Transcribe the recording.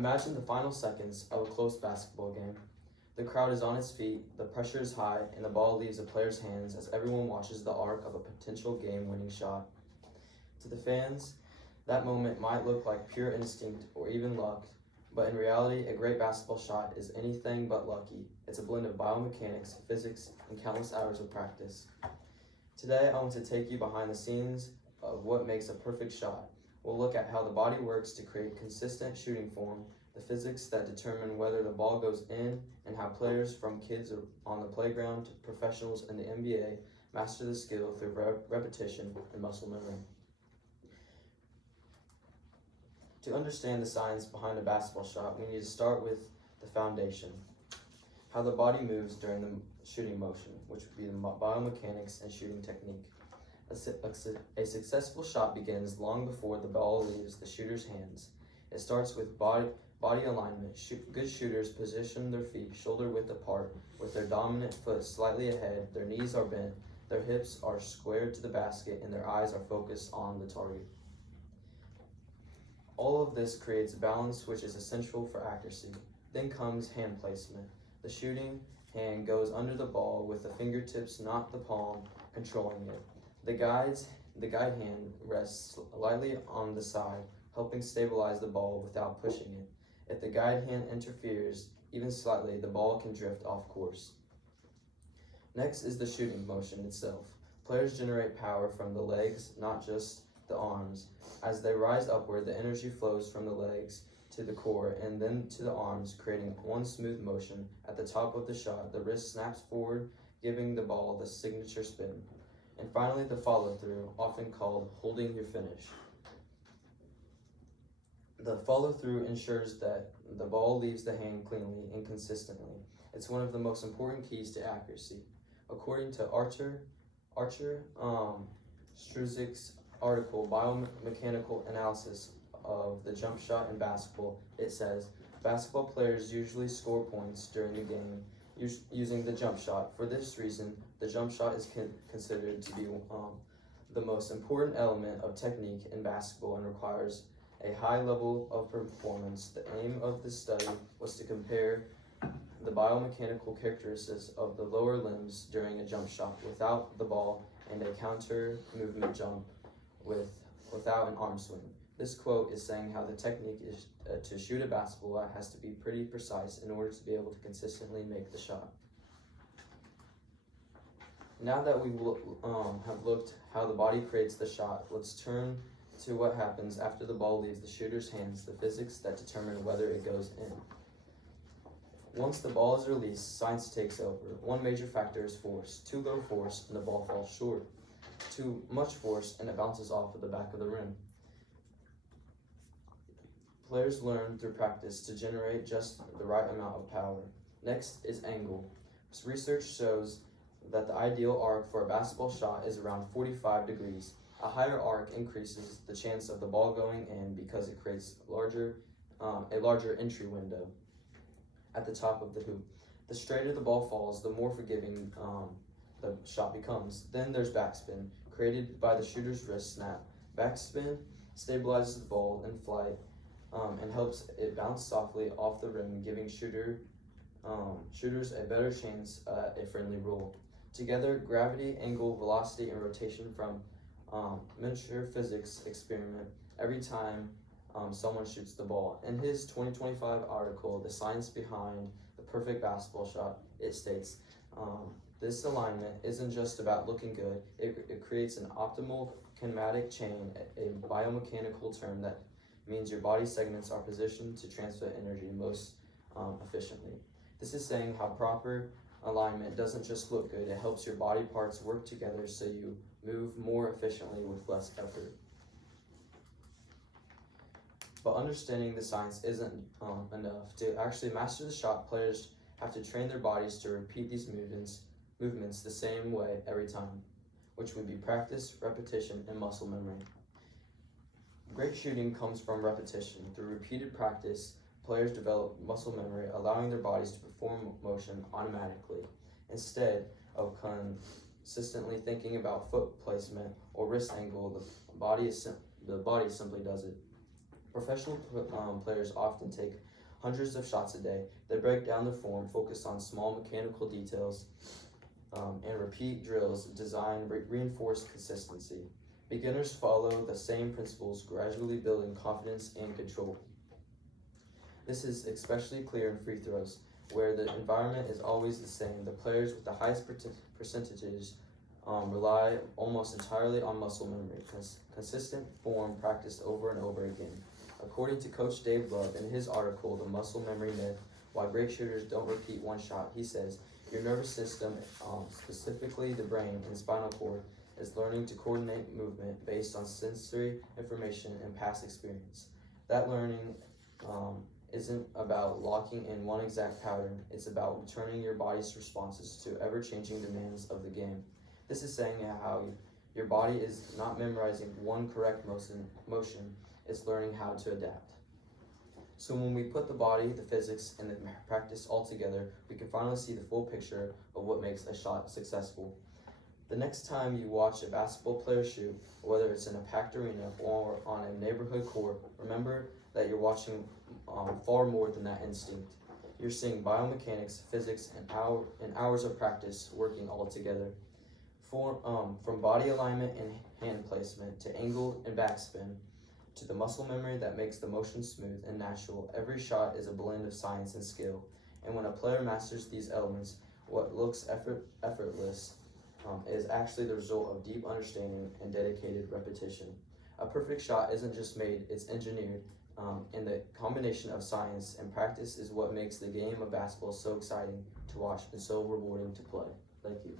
Imagine the final seconds of a close basketball game. The crowd is on its feet, the pressure is high, and the ball leaves a player's hands as everyone watches the arc of a potential game-winning shot. To the fans, that moment might look like pure instinct or even luck, but in reality, a great basketball shot is anything but lucky. It's a blend of biomechanics, physics, and countless hours of practice. Today, I want to take you behind the scenes of what makes a perfect shot. We'll look at how the body works to create consistent shooting form, the physics that determine whether the ball goes in, and how players from kids on the playground to professionals in the NBA master the skill through repetition and muscle memory. To understand the science behind a basketball shot, we need to start with the foundation, how the body moves during the shooting motion, which would be the biomechanics and shooting technique. A successful shot begins long before the ball leaves the shooter's hands. It starts with body alignment. Good shooters position their feet shoulder width apart, with their dominant foot slightly ahead, their knees are bent, their hips are squared to the basket, and their eyes are focused on the target. All of this creates balance, which is essential for accuracy. Then comes hand placement. The shooting hand goes under the ball with the fingertips, not the palm, controlling it. The guide hand rests lightly on the side, helping stabilize the ball without pushing it. If the guide hand interferes, even slightly, the ball can drift off course. Next is the shooting motion itself. Players generate power from the legs, not just the arms. As they rise upward, the energy flows from the legs to the core and then to the arms, creating one smooth motion. At the top of the shot, the wrist snaps forward, giving the ball the signature spin. And finally, the follow-through, often called holding your finish. The follow-through ensures that the ball leaves the hand cleanly and consistently. It's one of the most important keys to accuracy. According to Archer Struzik's article, Biomechanical Analysis of the Jump Shot in Basketball, it says, basketball players usually score points during the game using the jump shot. For this reason, the jump shot is considered to be the most important element of technique in basketball and requires a high level of performance. The aim of this study was to compare the biomechanical characteristics of the lower limbs during a jump shot without the ball and a counter movement jump without an arm swing. This quote is saying how the technique is to shoot a basketball has to be pretty precise in order to be able to consistently make the shot. Now that we have looked how the body creates the shot, let's turn to what happens after the ball leaves the shooter's hands, the physics that determine whether it goes in. Once the ball is released, science takes over. One major factor is force. Too little force and the ball falls short. Too much force and it bounces off of the back of the rim. Players learn through practice to generate just the right amount of power. Next is angle. Research shows that the ideal arc for a basketball shot is around 45 degrees. A higher arc increases the chance of the ball going in because it creates a larger entry window at the top of the hoop. The straighter the ball falls, the more forgiving the shot becomes. Then there's backspin, created by the shooter's wrist snap. Backspin stabilizes the ball in flight and helps it bounce softly off the rim, giving shooters a better chance at a friendly roll. Together, gravity, angle, velocity, and rotation from miniature physics experiment every time someone shoots the ball. In his 2025 article, The Science Behind the Perfect Basketball Shot, it states, this alignment isn't just about looking good, it creates an optimal kinematic chain, a biomechanical term that means your body segments are positioned to transfer energy most efficiently. This is saying how proper alignment doesn't just look good, it helps your body parts work together so you move more efficiently with less effort. But understanding the science isn't enough. To actually master the shot, players have to train their bodies to repeat these movements the same way every time, which would be practice, repetition, and muscle memory. Great shooting comes from repetition. Through repeated practice, players develop muscle memory, allowing their bodies to perform motion automatically, instead of consistently thinking about foot placement or wrist angle. The body simply does it. Professional players often take hundreds of shots a day. They break down their form, focus on small mechanical details, and repeat drills designed to reinforce consistency. Beginners follow the same principles, gradually building confidence and control. This is especially clear in free throws, where the environment is always the same. The players with the highest percentages rely almost entirely on muscle memory, consistent form practiced over and over again. According to Coach Dave Love in his article, The Muscle Memory Myth, Why Great Shooters Don't Repeat One Shot, he says, your nervous system, specifically the brain and spinal cord, is learning to coordinate movement based on sensory information and past experience. That learning isn't about locking in one exact pattern, it's about returning your body's responses to ever-changing demands of the game. This is saying how your body is not memorizing one correct motion, it's learning how to adapt. So when we put the body, the physics, and the practice all together, we can finally see the full picture of what makes a shot successful. The next time you watch a basketball player shoot, whether it's in a packed arena or on a neighborhood court, remember that you're watching far more than that instinct. You're seeing biomechanics, physics, and hours of practice working all together. From body alignment and hand placement to angle and backspin, to the muscle memory that makes the motion smooth and natural, every shot is a blend of science and skill. And when a player masters these elements, what looks effortless is actually the result of deep understanding and dedicated repetition. A perfect shot isn't just made, it's engineered, and the combination of science and practice is what makes the game of basketball so exciting to watch and so rewarding to play. Thank you.